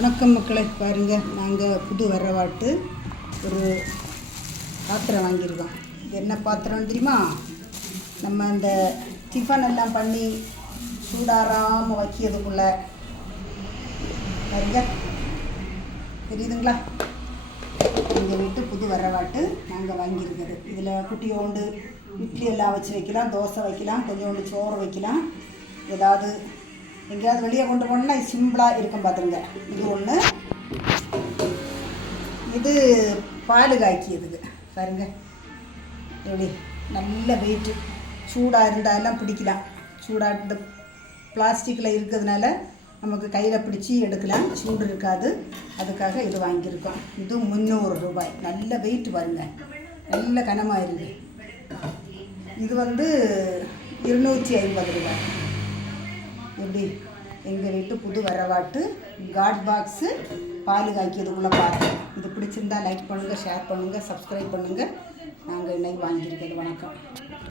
வணக்கம் மக்களை பாருங்கள், நாங்கள் புது வரவாட்டு ஒரு பாத்திரம் வாங்கியிருக்கோம். இது என்ன பாத்திரம் தெரியுமா? நம்ம அந்த டிஃபன் எல்லாம் பண்ணி சூடாராமல் வைக்கிறதுக்குள்ள பாருங்க, தெரியுதுங்களா? எங்கள் வீட்டு புது வரவாட்டு நாங்கள் வாங்கியிருக்கிறது. இதில் குட்டியோண்டு இட்லி எல்லாம் வச்சு வைக்கலாம், தோசை வைக்கலாம், கொஞ்சோண்டு சோறு வைக்கலாம். ஏதாவது எங்கேயாவது வெளியே கொண்டு போனோம்னா இது சிம்பிளாக இருக்கும். பார்த்துருங்க, இது ஒன்று. இது பால் காய்க்கியதுக்கு பாருங்க, எப்படி நல்ல வெயிட்டு. சூடாக இருந்தாலும் பிடிக்கலாம். சூடாக இந்த பிளாஸ்டிக்கில் இருக்கிறதுனால நமக்கு கையில் பிடிச்சி எடுக்கலாம், சூடு இருக்காது. அதுக்காக இது வாங்கியிருக்கோம். இது 300 ரூபாய். நல்ல வெயிட்டு பாருங்க, நல்ல கனமாக இருக்குது. இது 250 ரூபாய். எப்படி எங்கள் வீட்டு புது வரவாட்டு காட் பாக்ஸு பால் காய்க்கிறதுக்குள்ளே பார்த்தோம். இது பிடிச்சிருந்தா லைக் பண்ணுங்கள், ஷேர் பண்ணுங்கள், சப்ஸ்கிரைப் பண்ணுங்கள். நாங்கள் இன்னைக்கு வாங்கியிருக்கிறது. வணக்கம்.